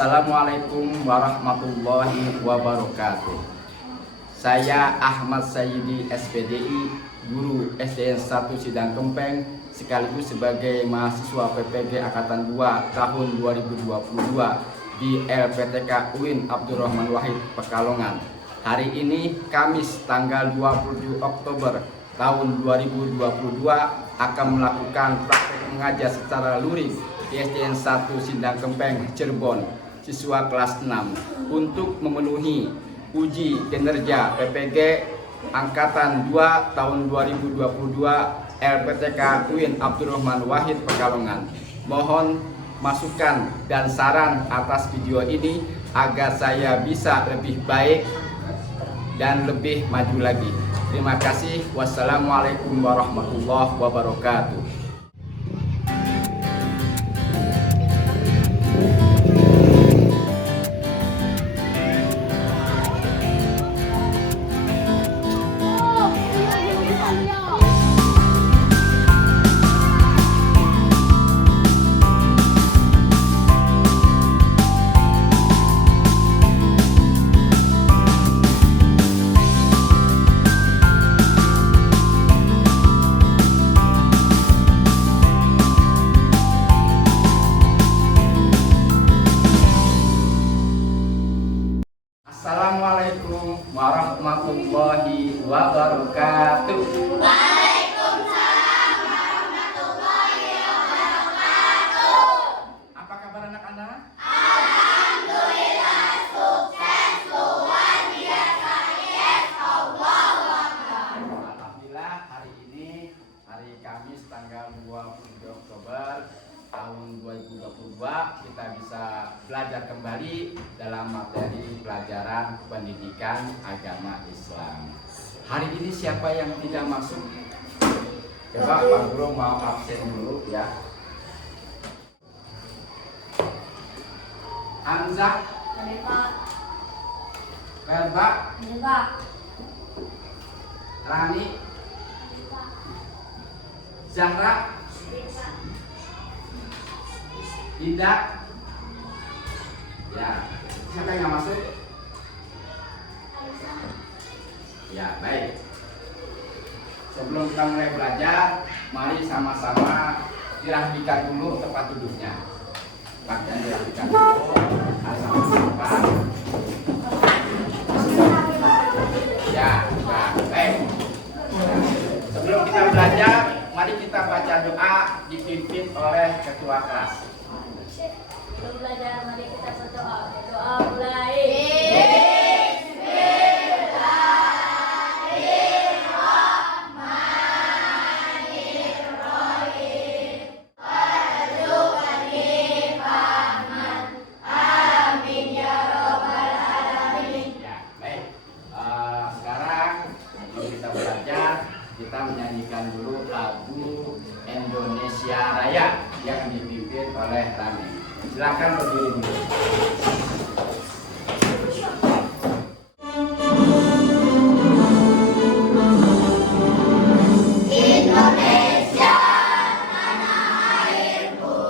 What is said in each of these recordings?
Assalamualaikum warahmatullahi wabarakatuh. Saya Ahmad Sayyidi SPDI, guru SDN 1 Sidang Kempeng, sekaligus sebagai mahasiswa PPG Angkatan 2 tahun 2022 di LPTK UIN Abdurrahman Wahid Pekalongan. Hari ini Kamis tanggal 27 Oktober tahun 2022 akan melakukan praktek mengajar secara luring di SDN 1 Sidang Kempeng, Cirebon, siswa kelas 6 untuk memenuhi uji kinerja PPG Angkatan 2 tahun 2022 LPTK UIN Abdurrahman Wahid Pekalongan. Mohon masukan dan saran atas video ini agar saya bisa lebih baik dan lebih maju lagi. Terima kasih. Wassalamualaikum warahmatullahi wabarakatuh. Assalamualaikum warahmatullahi wabarakatuh. Waalaikumsalam warahmatullahi wabarakatuh. Apa kabar anak-anak? Alhamdulillah sukses luar biasa. Yes, Allahu Akbar. Alhamdulillah, hari ini hari Kamis tanggal 27 Oktober tahun 2022 kita bisa belajar kembali dalam materi pelajaran pendidikan agama Islam. Hari ini siapa yang tidak masuk? Coba Pak Guru mau absen dulu ya. Hamzah, Verba, Rani, Zahra, Indah. Ya, siapa yang masuk? Ya, baik. Sebelum kita mulai belajar, mari sama-sama dirapikan dulu tempat duduknya. Pakaian dirapikan dulu. Sama-sama. Ya, baik. Sebelum kita belajar, mari kita baca doa dipimpin oleh ketua kelas. Sebelum belajar, mari kita berdoa. Doa mulai. Kita menyanyikan dulu lagu Indonesia Raya yang dipimpin oleh Rani. Silakan berdiri dulu. Indonesia tanah airku,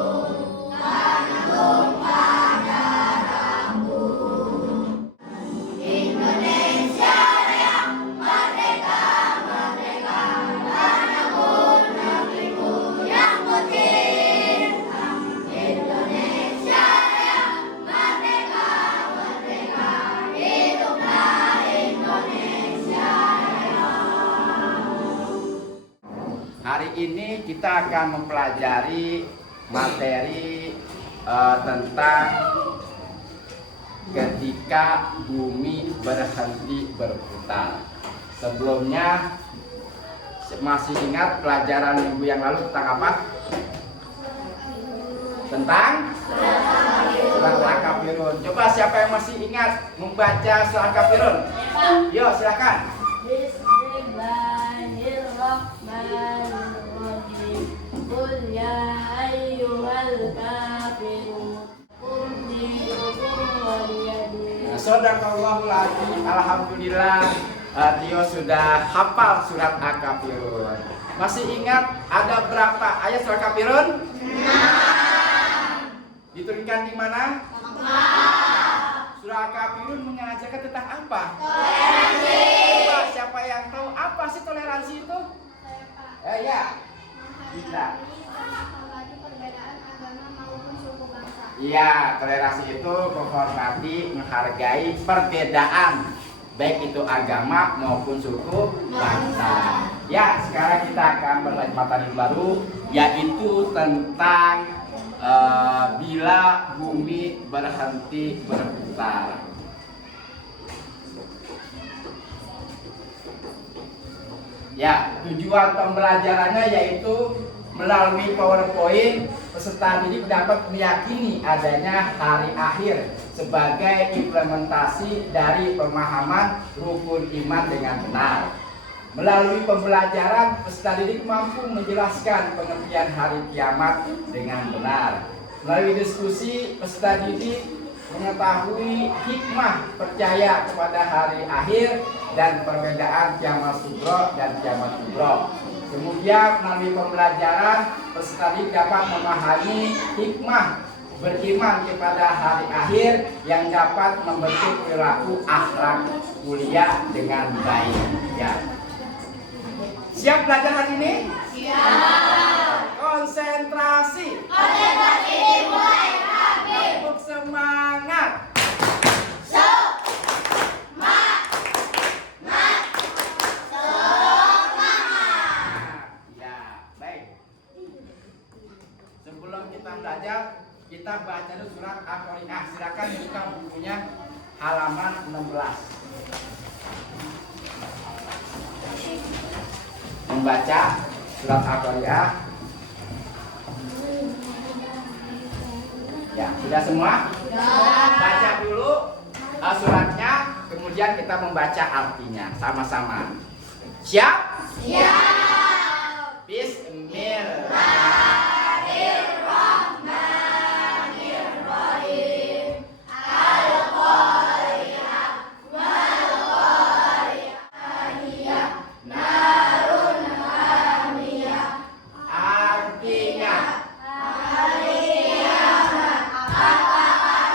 tanah tumpah darahku. Indonesia Raya, merdeka, merdeka, tanahku, negeriku yang putih. Indonesia Raya, merdeka, merdeka, hiduplah Indonesia Raya. Hari ini kita akan mempelajari materi tentang ketika bumi berhenti berputar. Sebelumnya masih ingat pelajaran minggu yang lalu tentang apa? Tentang surat Al-Kafirun. Coba siapa yang masih ingat membaca surat Al-Kafirun? Yo, silakan. Bismillahirrahmanirrahim. Qul ya ayyuhal kafirun. Qul dinukum waliyadin. Shadaqallahul azim. Alhamdulillah, Tio sudah hafal surat Al-Kafirun. Masih ingat ada berapa ayat surat Al-Kafirun? 6. Diturunkan di mana? Surah Kafirun mengajarkan tentang apa? Toleransi. Coba siapa yang tahu apa sih toleransi itu? Ya. Kita. Menghormati perbedaan agama maupun suku bangsa. Iya, toleransi itu menghormati, menghargai perbedaan baik itu agama maupun suku bangsa. Ya, sekarang kita akan belajar materi baru yaitu tentang bila bumi berhenti berputar. Ya, tujuan pembelajarannya yaitu melalui PowerPoint peserta didik dapat meyakini adanya hari akhir sebagai implementasi dari pemahaman rukun iman dengan benar. Melalui pembelajaran, peserta didik mampu menjelaskan pengertian hari kiamat dengan benar. Melalui diskusi, peserta didik mengetahui hikmah percaya kepada hari akhir dan perbedaan kiamat sugro dan kiamat kubro. Kemudian melalui pembelajaran, peserta didik dapat memahami hikmah beriman kepada hari akhir yang dapat membentuk perilaku akhlak mulia dengan baik. Ya. Siap belajar hari ini? Siap. Konsentrasi. Konsentrasi dimulai. Habis. Untuk semangat. Ya, baik. Sebelum kita belajar, kita baca dulu surat Al-Qari'ah. Silakan buka bukunya halaman 16. Membaca surat Al-Qari'ah. Ya, sudah semua? Baca dulu suratnya, kemudian kita membaca artinya sama-sama. Siap? Siap. Bismillahirrahmanirrahim. Al-Qari'ah. Mal-Qari'ah. Narun hamiyah. Artinya Hari kiamat. Apa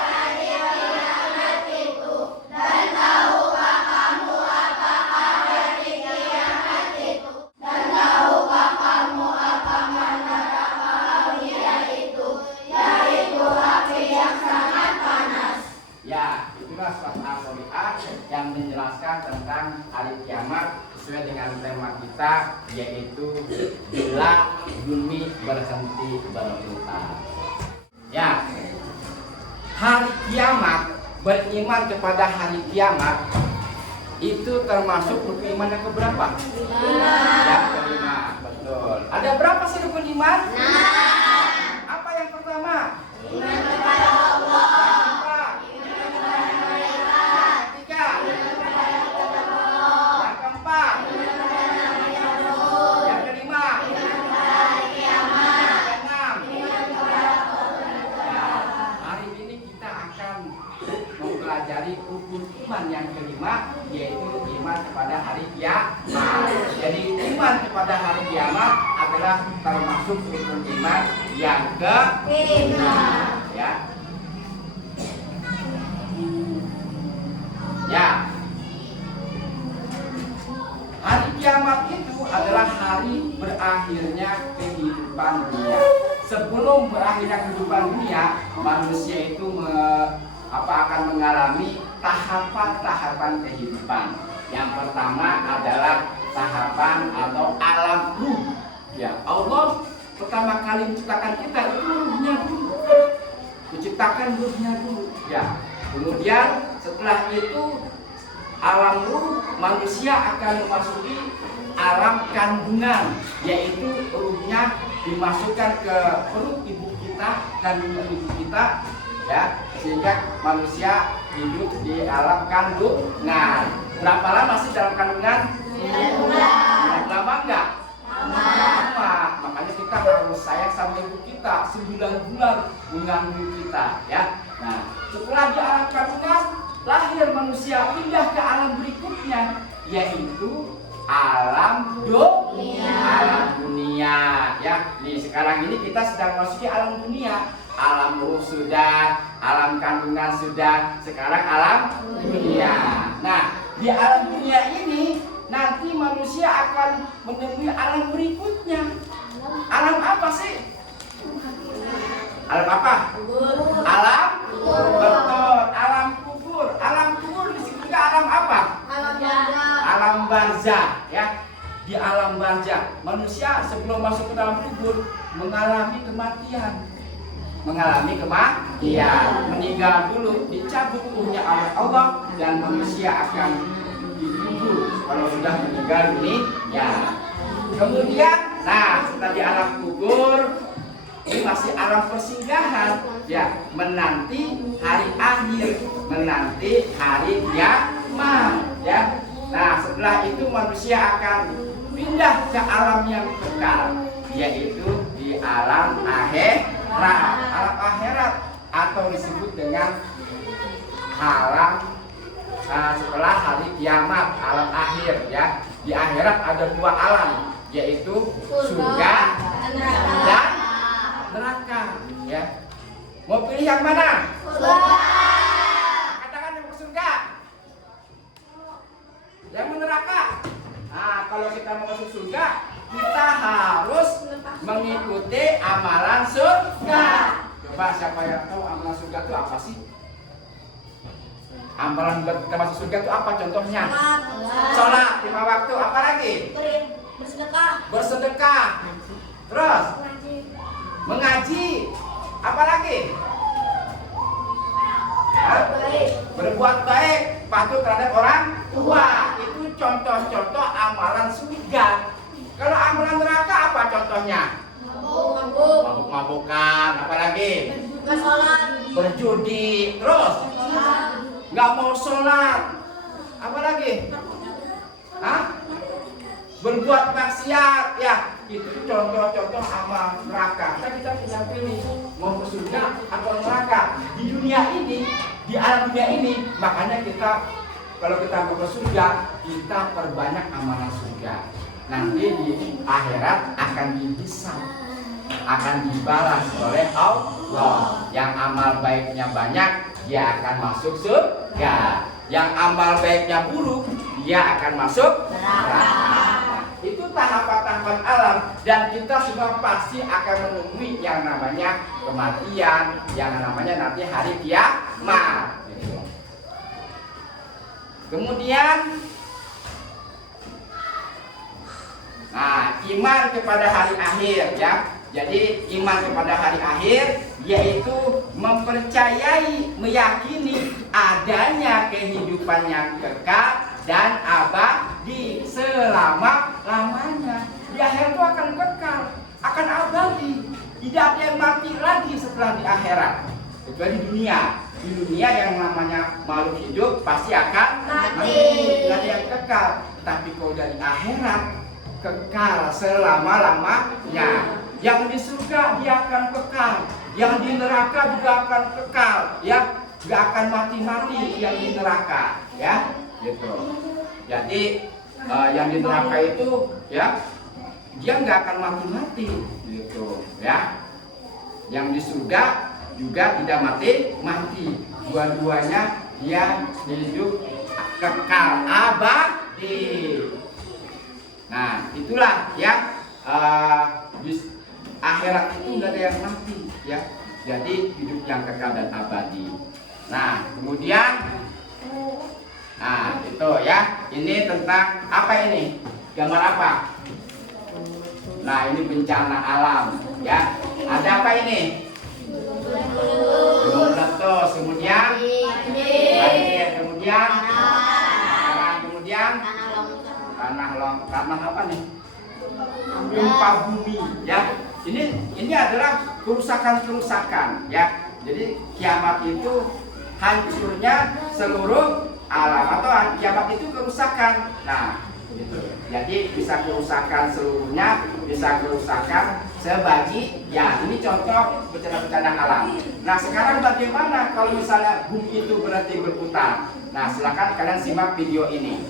hari kiamat itu? Dan tahukah kamu apa hari kiamat itu? Dan tahukah kamu apa mana hawiyah itu? Yaitu api yang sangat panas. ya, itulah surat Al-Qari'ah yang menjelaskan tentang hari kiamat sesuai dengan tema kita yaitu bila bumi berhenti berputar. Ya, hari kiamat, beriman kepada hari kiamat itu termasuk rukun iman yang keberapa? Yang kelima, betul. Ada berapa sih rukun iman? Apa yang pertama? Iman kepada Allah. Yang kedua? Yang ketiga? Yang keempat? Yang kelima? Yang keenam? Ya, hari ini kita akan mempelajari rukun iman yang kelima yaitu iman kepada hari kiamat. Jadi iman kepada hari kiamat adalah termasuk rukun iman yang kelima. Ya. Ya. Hari kiamat itu adalah hari berakhirnya kehidupan dunia. Sebelum berakhirnya kehidupan dunia, manusia itu akan mengalami tahapan-tahapan kehidupan. Yang pertama adalah tahapan atau alam ruh. Ya, Allah pertama kali menciptakan kita itu ruhnya dulu. Menciptakan ruhnya dulu. Ya. Kemudian setelah itu alam ruh manusia akan memasuki alam kandungan, yaitu ruhnya dimasukkan ke perut ibu kita dan ibu kita, ya, sehingga manusia hidup di alam kandungan. Berapa lama sih dalam kandungan? 9 bulan. Lama enggak? Lama. Makanya kita harus sayang sama ibu kita 9 bulan mengandung kita, ya. Nah, setelah di alam kandungan lahir manusia pindah ke alam berikutnya yaitu alam dunia. Alam dunia, ya. Nih sekarang ini kita sedang masuki alam dunia. Alam ruh sudah, alam kandungan sudah, sekarang alam dunia. Nah, di alam dunia ini nanti manusia akan menemui alam berikutnya. Alam apa sih? Alam apa? Alam betul, alam kubur. Alam kubur disebut juga alam apa? Alam barzah, ya. Di alam barzah manusia sebelum masuk ke dalam kubur mengalami kematian. Meninggal dulu, dicabut ruhnya oleh Allah dan manusia akan dikubur kalau sudah meninggal dunia. Kemudian, nah setelah di alam kubur ini masih alam persinggahan, ya, menanti hari akhir, menanti hari kiamat, ya. Nah setelah itu manusia akan pindah ke alam yang kekal, yaitu di alam akhirat. Alam akhirat atau disebut dengan alam setelah hari kiamat, alam akhir, ya. Di akhirat ada dua alam, yaitu surga dan neraka, ya. Mau pilih yang mana? Surga. Katakan yang ke surga. Yang neraka. Nah, kalau kita mau masuk surga, kita harus mengikuti amalan surga. Coba siapa yang tahu amalan surga itu apa sih? Amalan buat kita masuk surga itu apa contohnya? Sholat 5 waktu, apa lagi? Bersedekah. Terus mengaji. Apa lagi? Berbuat baik, patuh terhadap orang tua. Itu contoh-contoh amalan surga. Kalau amalan neraka apa contohnya? Mabuk-mabukan, apa lagi? Berjudi, terus nggak mau sholat, apa lagi? Hah? Berbuat maksiat, ya. Itu contoh-contoh amal neraka. Kita bisa pilih mau ke surga atau neraka. Di dunia ini, di alam dunia ini, makanya kita kalau kita mau ke surga, kita perbanyak amalan surga. Nanti di akhirat akan dihisab, akan dibalas oleh Allah. Yang amal baiknya banyak, dia akan masuk surga. Yang amal baiknya buruk, dia akan masuk neraka. Itu tahapan-tahapan alam, dan kita semua pasti akan menemui yang namanya kematian, yang namanya nanti hari kiamat. Kemudian, nah, iman kepada hari akhir, ya. Jadi iman kepada hari akhir yaitu mempercayai, meyakini adanya kehidupan yang kekal dan abadi selama-lamanya. Di akhir itu akan kekal, akan abadi. Tidak ada yang mati lagi setelah di akhirat. Kecuali di dunia. Di dunia yang namanya makhluk hidup pasti akan mati. Tidak ada yang kekal. Tapi kalau dari akhirat kekal selama-lamanya. Yang di surga dia akan kekal, yang di neraka juga akan kekal, ya, nggak akan mati-mati yang di neraka, ya, gitu. Jadi yang di neraka itu, ya, dia nggak akan mati-mati, gitu, ya. Yang di surga juga tidak mati-mati, dua-duanya dia hidup kekal abadi. Nah, itulah ya. Akhirat itu nggak ada yang mati, ya. Jadi hidup yang kekal dan abadi. Nah, kemudian, nah itu ya. Ini tentang apa ini? Gambar apa? Nah, ini bencana alam, ya. Ada apa ini? Gunung meletus, kemudian banjir, kemudian tanah apa nih? Gempa bumi, ya. Ini adalah kerusakan, ya. Jadi kiamat itu hancurnya seluruh alam, atau kiamat itu kerusakan. Nah, gitu. Jadi bisa kerusakan seluruhnya, bisa kerusakan sebagian. Ini contoh bencana-bencana alam. Nah, sekarang bagaimana kalau misalnya bumi itu berhenti berputar? Nah, silakan kalian simak video ini.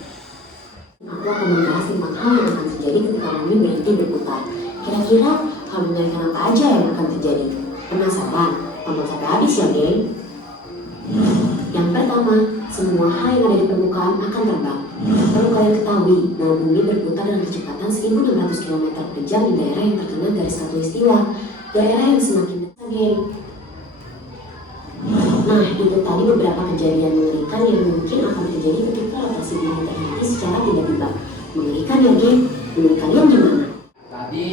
Aku akan membahas tentang hal yang akan terjadi ketika bumi berhenti berputar. Kira-kira hal menyenangkan apa aja yang akan terjadi? Penasaran? Tonton sampai habis ya, geng. Yang pertama, semua hal yang ada di permukaan akan terbang. Perlu kalian ketahui bahwa bumi berputar dengan kecepatan 1.600 km per jam di daerah yang terkena garis khatulistiwa, daerah yang semakin dekat, geng. Nah, itu tadi beberapa kejadian mengerikan yang mungkin akan terjadi ketika rotasi bumi terhenti secara tiba-tiba. Mengerikan ya, geng? Menurut kalian gimana? Tadi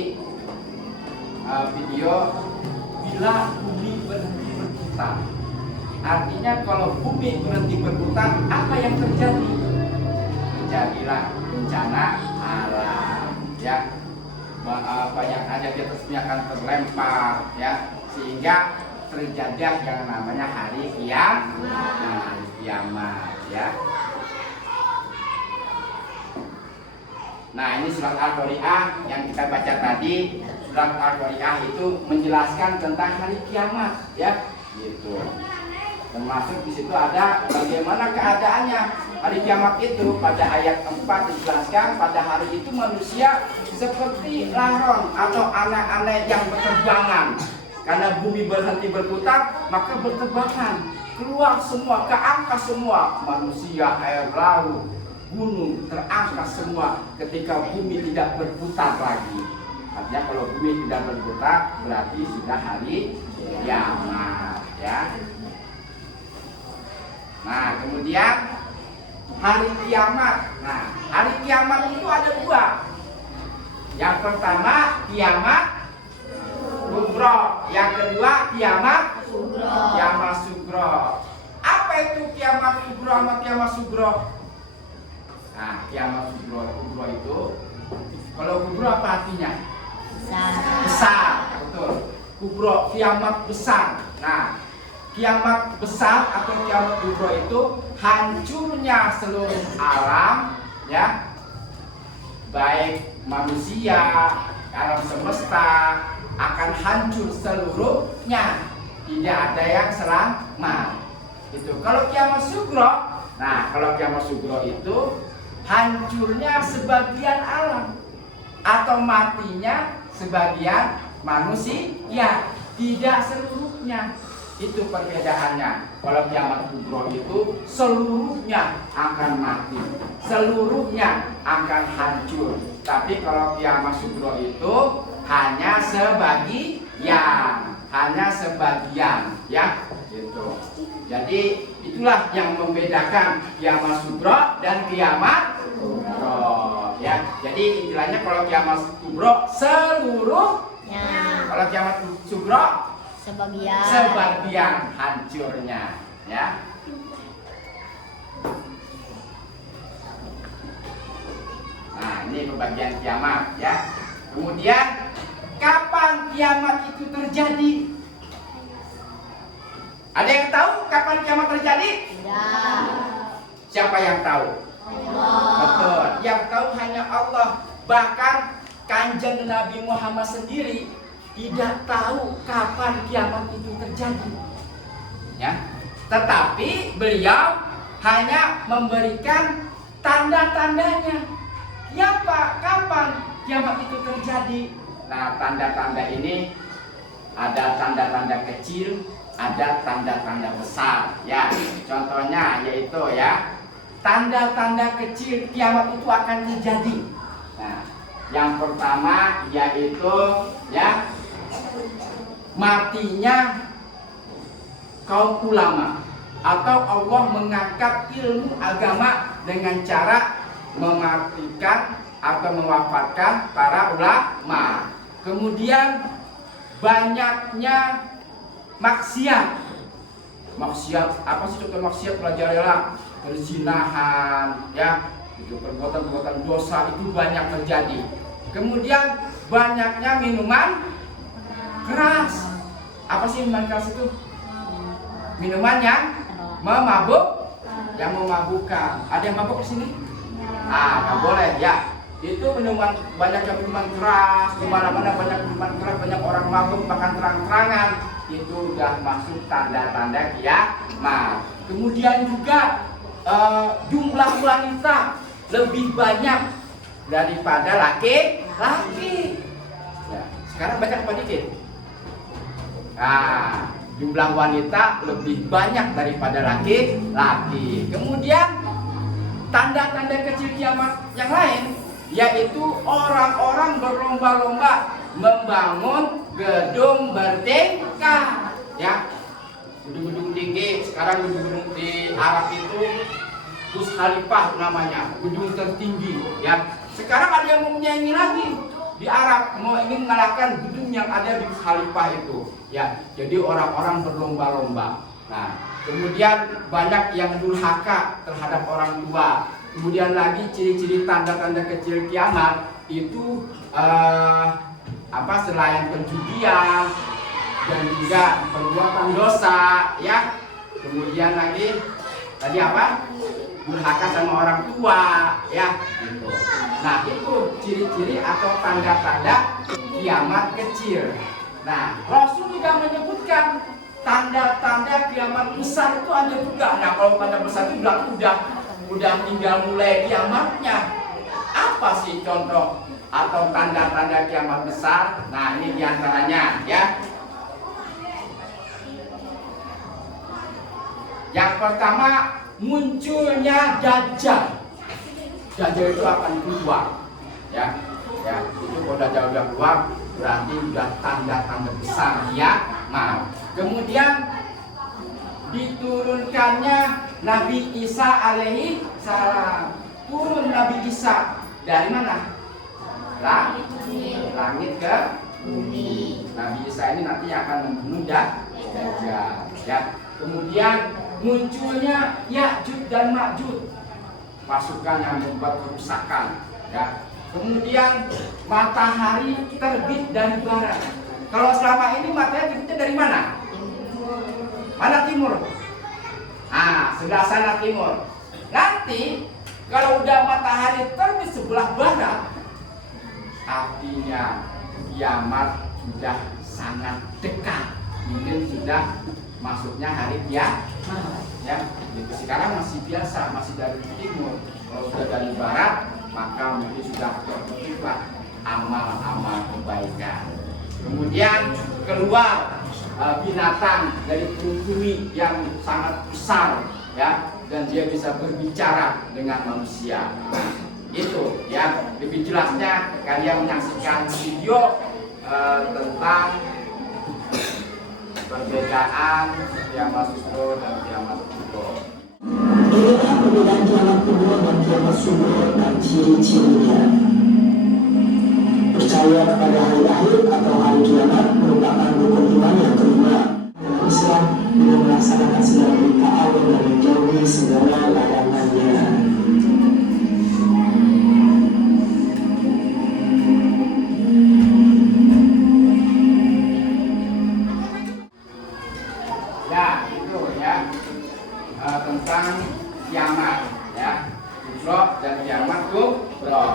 video bila bumi berhenti berputar. Artinya kalau bumi berhenti berputar, apa yang terjadi? Terjadilah bencana alam, ya. Apa yang ada di atasnya akan terlempar, ya, sehingga terjadi yang namanya hari kiamat, ya. Nah, ini surat Al-Qari'ah yang kita baca tadi. Surat Al-Qari'ah itu menjelaskan tentang hari kiamat, ya, gitu. Termasuk di situ ada bagaimana keadaannya hari kiamat itu. Pada ayat 4 dijelaskan pada hari itu manusia seperti laron atau anak-anak yang berterbangan. Karena bumi berhenti berputar, maka berterbangan keluar semua, ke angkasa semua, manusia, air laut, gunung terangkat semua ketika bumi tidak berputar lagi. Artinya kalau bumi tidak berputar berarti sudah hari kiamat, ya. Nah, kemudian hari kiamat. Nah, hari kiamat itu ada dua. Yang pertama kiamat kubro, yang kedua kiamat sugro. Apa itu kiamat kubro sama kiamat sugro? Nah, kiamat kubro itu, kalau kubro apa artinya? Besar, betul. Kubro, kiamat besar. Nah, kiamat besar atau kiamat kubro itu hancurnya seluruh alam, ya, baik manusia, alam semesta akan hancur seluruhnya, tidak ada yang selamat. Itu kalau kiamat sugro. Nah, kalau kiamat sugro itu hancurnya sebagian alam atau matinya sebagian manusia, tidak seluruhnya. Itu perbedaannya. Kalau kiamat kubro itu seluruhnya akan mati, seluruhnya akan hancur. Tapi kalau kiamat sugro itu hanya sebagian, ya, gitu. Jadi itulah yang membedakan kiamat sugro dan kiamat kubro, ya. Jadi istilahnya kalau kiamat kubro seluruhnya, kalau kiamat sugro sebagian hancurnya, ya. Nah, ini pembagian kiamat, ya. Kemudian kapan kiamat itu terjadi? Ada yang tahu kapan kiamat terjadi? Tidak. Siapa yang tahu? Allah. Betul, yang tahu hanya Allah. Bahkan Kanjeng Nabi Muhammad sendiri tidak tahu kapan kiamat itu terjadi, ya. Tetapi beliau hanya memberikan tanda-tandanya. Kapan kiamat itu terjadi? Nah, tanda-tanda ini ada tanda-tanda kecil, ada tanda-tanda besar, ya. Contohnya yaitu, ya, tanda-tanda kecil kiamat itu akan terjadi. Nah, yang pertama yaitu, ya, matinya kaum ulama, atau Allah mengangkat ilmu agama dengan cara mematikan atau mewafatkan para ulama. Kemudian banyaknya maksiat. Apa sih contoh maksiat? Merajalela, perzinahan, ya, itu perbuatan-perbuatan dosa itu banyak terjadi. Kemudian banyaknya minuman keras. Apa sih minuman keras itu? Minuman yang memabukkan. Ada yang mabuk di sini? Nggak boleh, ya. Itu banyak yang minuman keras, di mana-mana banyak minuman keras, banyak orang mabuk makan terang-terangan. Itu udah masuk tanda-tanda kiamat. Kemudian juga jumlah wanita lebih banyak daripada laki-laki. Ya, sekarang banyak apa dikit? Nah, jumlah wanita lebih banyak daripada laki-laki. Kemudian tanda-tanda kecil kiamat yang lain yaitu orang-orang berlomba-lomba membangun gedung bertingkat, ya. Gedung-gedung tinggi, sekarang gedung-gedung di Arab itu Burj Khalifah namanya, gedung tertinggi, ya. Sekarang ada yang mau menyaingi lagi di Arab, mau ingin mengalahkan gedung yang ada di Burj Khalifah itu, ya. Jadi orang-orang berlomba-lomba. Nah, kemudian banyak yang durhaka terhadap orang tua. Kemudian lagi ciri-ciri tanda-tanda kecil kiamat itu selain penjudian dan juga perbuatan dosa, ya. Kemudian lagi tadi apa? Durhaka sama orang tua, ya. Gitu. Nah, itu ciri-ciri atau tanda-tanda kiamat kecil. Nah, Rasul juga menyebutkan tanda-tanda kiamat besar itu ada juga. Nah, kalau tanda besar itu udah tinggal mulai kiamatnya. Apa sih contoh atau tanda-tanda kiamat besar? Nah, ini diantaranya, ya. Yang pertama, munculnya Dajjal. Dajjal itu akan keluar, ya. Ya, itu kalau Dajjal udah keluar berarti udah tanda-tanda besar kiamat. Kemudian diturunkannya Nabi Isa alaihi salam. Turun Nabi Isa dari mana? Langit ke bumi. Nabi Isa ini nanti akan membunuh Dajjal, ya. Kemudian munculnya Ya'juj dan Ma'juj, pasukan yang membuat kerusakan, ya. Kemudian matahari terbit dari barat. Kalau selama ini matahari terbitnya dari mana? Mana timur? Sebelah sana timur. Nanti kalau udah matahari terbit sebelah barat, artinya kiamat sudah sangat dekat. Mungkin sudah masuknya hari kiamat, ya. Jadi sekarang masih biasa, masih dari timur. Kalau sudah dari barat, maka mungkin sudah terbuka amal-amal kebaikan. Kemudian keluar binatang dari perut bumi yang sangat besar, ya, dan dia bisa berbicara dengan manusia. Nah, itu, ya. Lebih jelasnya kalian menyaksikan video tentang perbedaan kiamat subuh dan kiamat kubur. Inilah perbedaan kiamat kubur dan kiamat subuh dan ciri-cirinya. Percaya kepada hari akhir atau hari kiamat merupakan rukun iman yang kelima dalam Islam dengan melaksanakan segala perintah Allah dan menjauhi segala larangannya. Tentang kiamat, ya, kubro dan kiamat kubro.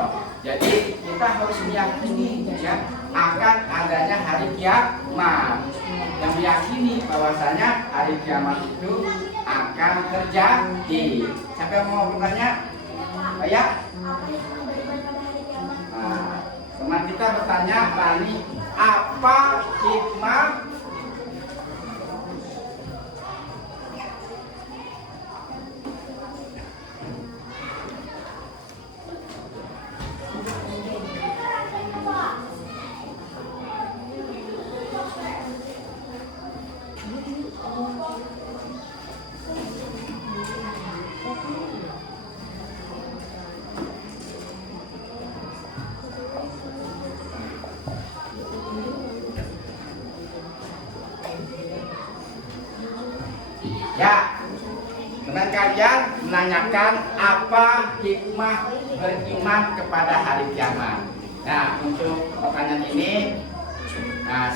Jadi kita harus meyakini, ya, akan adanya hari kiamat, yang meyakini bahwasanya hari kiamat itu akan terjadi. Siapa yang mau bertanya? Ya. Teman kita bertanya, Rani, apa hikmah ya, teman kalian menanyakan apa hikmah beriman kepada hari kiamat. Nah, untuk pertanyaan ini,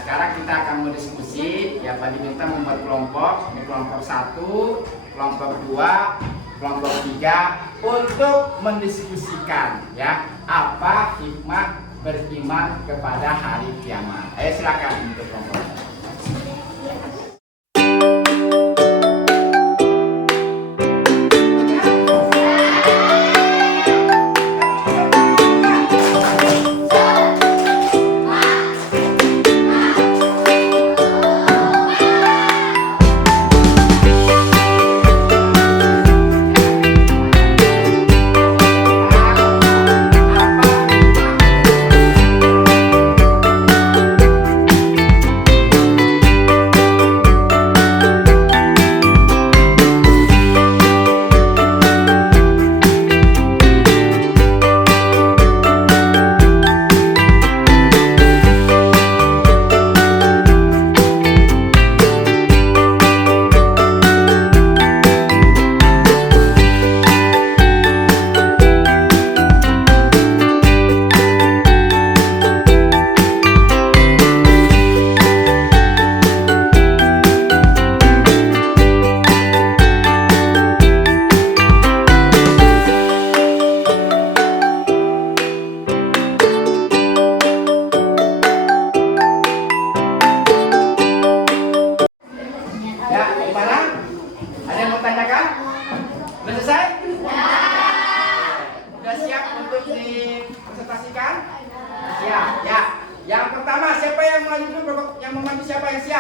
sekarang kita akan berdiskusi. Ya, Pak diminta membuat kelompok. Ini kelompok 1, kelompok 2, kelompok 3 untuk mendiskusikan, ya, apa hikmah beriman kepada hari kiamat. Ayo silakan untuk kelompok.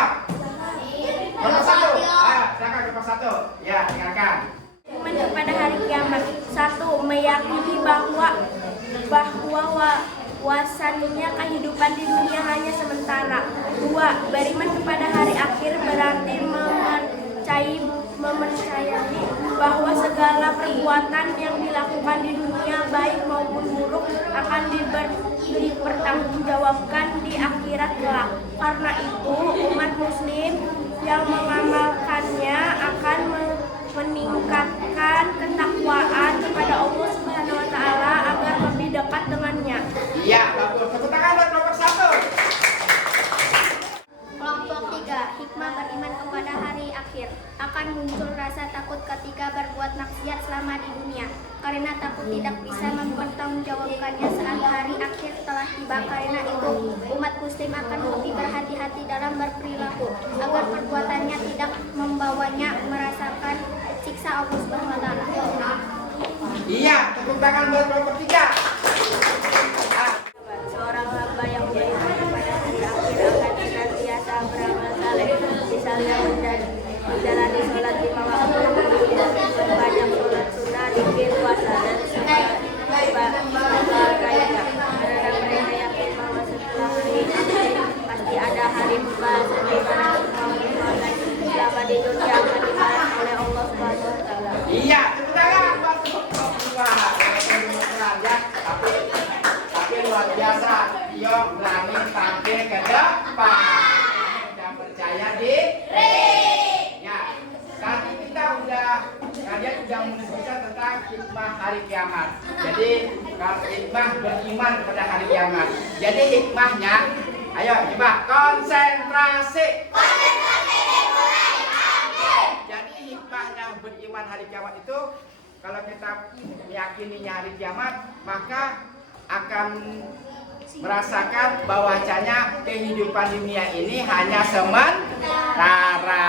siap? Kelompok 1. Silakan kelompok 1. Ya, dengarkan. Pada hari kiamat, 1. Meyakini bahwa wasannya kehidupan di dunia hanya sementara. 2. Beriman kepada hari akhir berarti mempercayai bahwa segala perbuatan yang dilakukan di dunia baik maupun buruk akan dipertanggungjawabkan di akhirat kelak. Karena itu, umat muslim yang mengamalkannya akan meningkatkan ketakwaan kepada Allah Subhanahu wa taala agar lebih dekat dengannya. Iya, bagus. Tepuk tangan buat kelompok 1. Kelompok 3. Hikmah beriman kepada hari akhir. Akan muncul rasa takut ketika berbuat maksiat selama di dunia, karena takut tidak bisa mempertanggungjawabkannya saat hari akhir telah tiba. Karena itu, umat muslim akan lebih berhati-hati dalam berperilaku agar perbuatannya tidak membawanya merasakan siksa Allah Subhanahu wa taala. Iya, tepuk tangan buat kelompok 3. Seorang hamba yang beriman kepada hari akhir akan senantiasa beramal saleh, misalnya menjalani sholat 5 waktu, memperbanyak sholat sunnah, zikir, puasa, dan sebagainya. Karena mereka yakin bahwa setelah hari akhir pasti ada hari pembahasan di mana selama di dunia akan dibalas oleh Allah Subhanahu wa taala. Iya, tepuk tangan buat kelompok 2. Ya, tapi luar biasa. Tio berani tampil ke depan. Udah percaya diri. Ya, tadi kalian udah menunjukkan tentang hikmah hari kiamat. Jadi, hikmah beriman kepada hari kiamat. Jadi hikmahnya, ayo coba konsentrasi. Jadi hikmahnya beriman hari kiamat itu, kalau kita meyakininya hari kiamat, maka akan merasakan bahwasanya kehidupan dunia ini hanya sementara.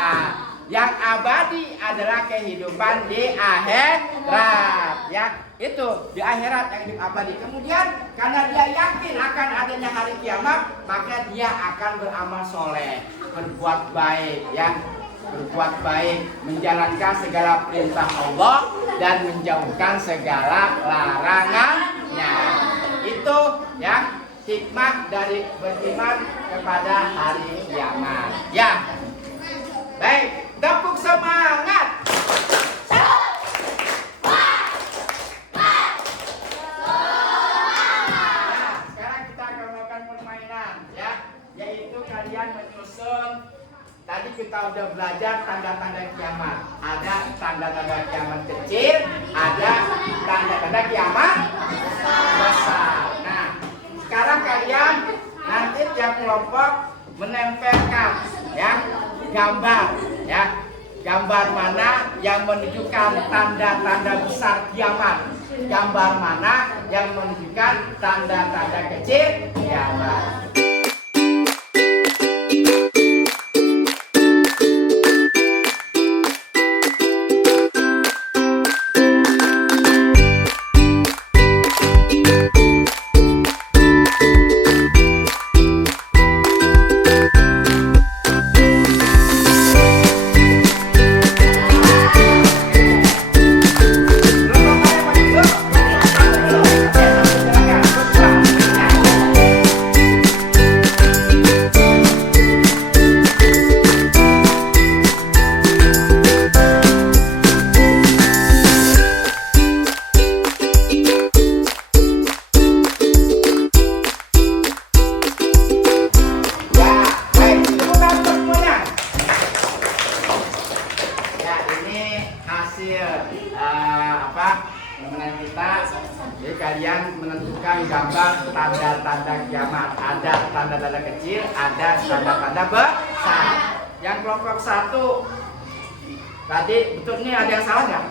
Yang abadi adalah kehidupan di akhirat, ya. Itu di akhirat yang hidup abadi. Kemudian karena dia yakin akan adanya hari kiamat, maka dia akan beramal soleh, berbuat baik, ya. Berbuat baik, menjalankan segala perintah Allah dan menjauhkan segala larangannya. Itu ya hikmah dari beriman kepada hari kiamat. Ya, baik, tepuk semangat. Sekarang kita akan melakukan permainan, ya, yaitu kalian menyusun. Tadi kita udah belajar tanda-tanda kiamat. Ada tanda-tanda kiamat kecil, ada tanda-tanda kiamat besar. Nah, sekarang kalian nanti tiap kelompok menempelkan, ya, gambar, ya, gambar mana yang menunjukkan tanda-tanda besar kiamat, gambar mana yang menunjukkan tanda-tanda kecil kiamat. Jadi kalian menentukan gambar tanda-tanda kiamat. Ada tanda-tanda kecil, ada tanda-tanda besar. Yang kelompok 1 tadi betul, ini ada yang salah nggak?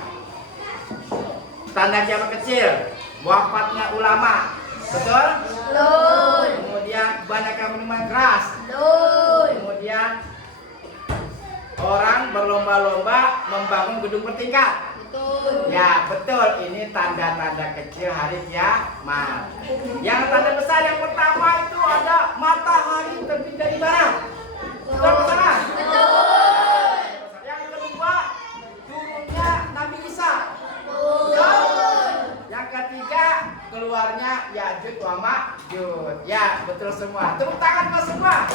Tanda kiamat kecil, wafatnya ulama, betul? Betul. Kemudian kebanyakan minuman keras. Betul. Kemudian orang berlomba-lomba membangun gedung bertingkat. Betul. Ya, betul. Ini tanda-tanda kecil hari kiamat. Yang tanda besar yang pertama itu ada matahari terbit dari barat. Betul, betul. semua. Tepuk tangan buat semua.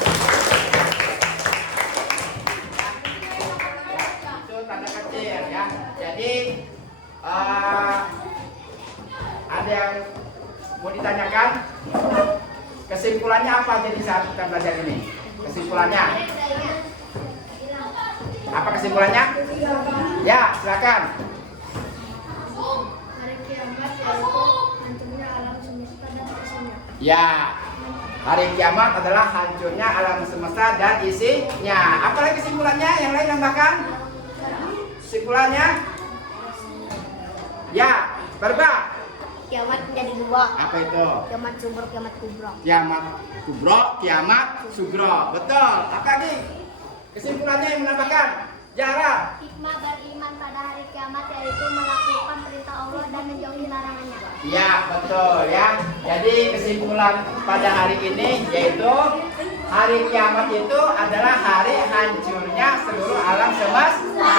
Itu tanda kecil ya. Jadi ada yang mau ditanyakan? Kesimpulannya apa jadi saat kita belajar ini? Kesimpulannya? Apa kesimpulannya? Ya, silakan. Hari kiamat yaitu hancurnya alam semesta dan isinya. Ya, hari kiamat adalah hancurnya alam semesta dan isinya. Apalagi kesimpulannya? Yang lain nambahkan? Kesimpulannya? Ya, berubah. Kiamat menjadi dua. Apa itu? Kiamat sumber, kiamat kubra. Kiamat kubro, kiamat sugro. Betul. Apa lagi? Kesimpulannya yang menambahkan? Jara. Hikmah beriman pada hari kiamat yaitu melakukan perintah Allah dan menjauhi larangannya. Ya, betul ya. Jadi kesimpulan pada hari ini yaitu hari kiamat itu adalah hari hancurnya seluruh alam semesta.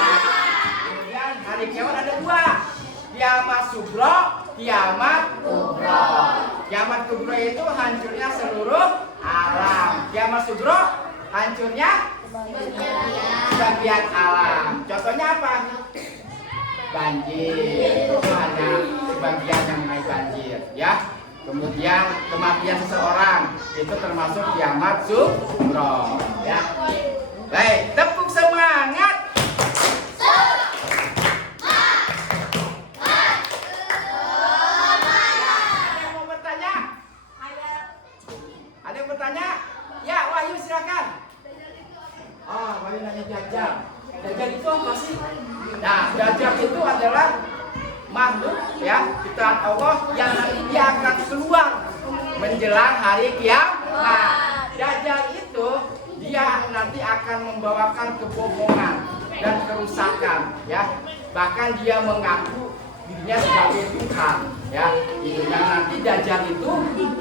Kemudian hari kiamat ada dua. Kiamat sugro, kiamat kubro. Kiamat kubro itu hancurnya seluruh alam. Kiamat sugro hancurnya sebagian alam. Contohnya apa? Banjir. Itu hanya sebagian yang naik banjir, ya. Kemudian kematian seseorang itu termasuk kiamat sugro, ya. Baik, tepuk semangat. Ada yang bertanya? Ya, Wahyu silakan. Wahyu nanya Dajjal. Dajjal itu apa sih? Nah, Dajjal itu adalah makhluk ya ciptaan Allah yang nanti dia akan keluar menjelang hari kiamat. Dajjal itu dia nanti akan membawakan kebohongan dan kerusakan ya. Bahkan dia mengaku dirinya sebagai Tuhan ya. Yang nanti Dajjal itu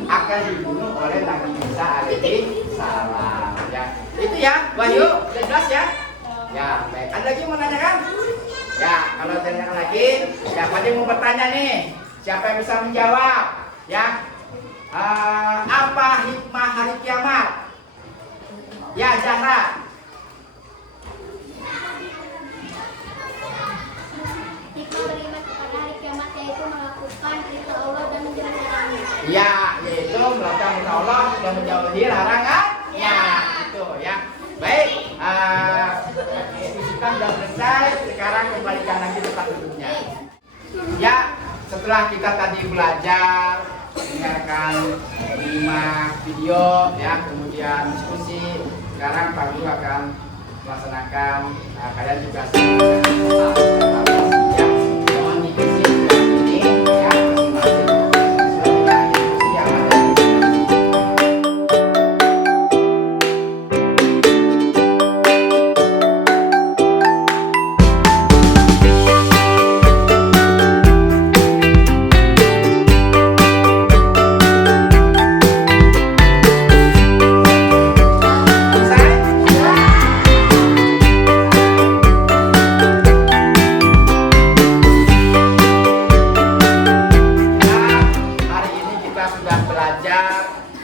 akan dibunuh oleh Nabi Isa alaihi salam ya. Itu ya, Wahyu, jelas ya? Ya, baik. Ada lagi yang mau nanyakan? Ya, kalau tanya lagi, siapa yang mau bertanya nih? Siapa yang bisa menjawab? Ya, apa hikmah hari kiamat? Ya, Zahra. Hikmah beriman kepada hari kiamat yaitu melakukan perintah Allah dan menjauhi larangannya. Ya, yaitu melakukan perintah Allah dan menjauhi larangan. Ya, itu ya. Baik, kita sudah selesai. Sekarang kembalikan lagi tempat duduknya. Ya, setelah kita tadi belajar, mendengarkan 5 video, ya, kemudian diskusi. Sekarang Pak Guru akan melaksanakan. Kalian juga mohon diisi ini, ya,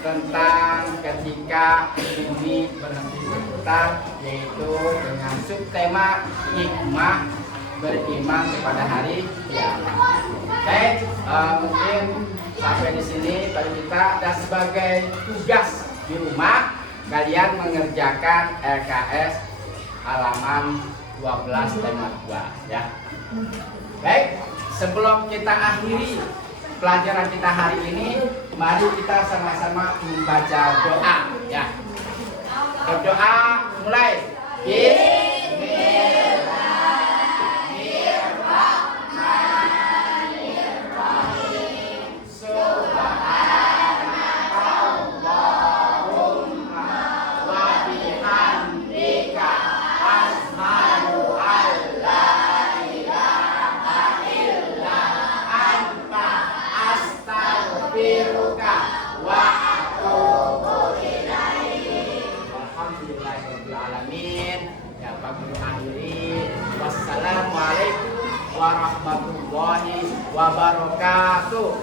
tentang ketika bumi berhenti berputar, yaitu dengan subtema hikmah beriman kepada hari kiamat. Baik, mungkin sampai di sini pada kita, dan sebagai tugas di rumah kalian mengerjakan LKS halaman 12 tema 2 ya. Baik, sebelum kita akhiri pelajaran kita hari ini, mari kita sama-sama membaca doa ya. Berdoa mulai. Bismillahirrahmanirrahim. Subhanakallahumma wa bihamdika asyhadu an la ilaha illa anta astaghfiruka wa atubu ilaik. Alhamdulillahirabbil alamin. Ya Pak Guru akhiri. Wassalamualaikum warahmatullahi wabarakatuh.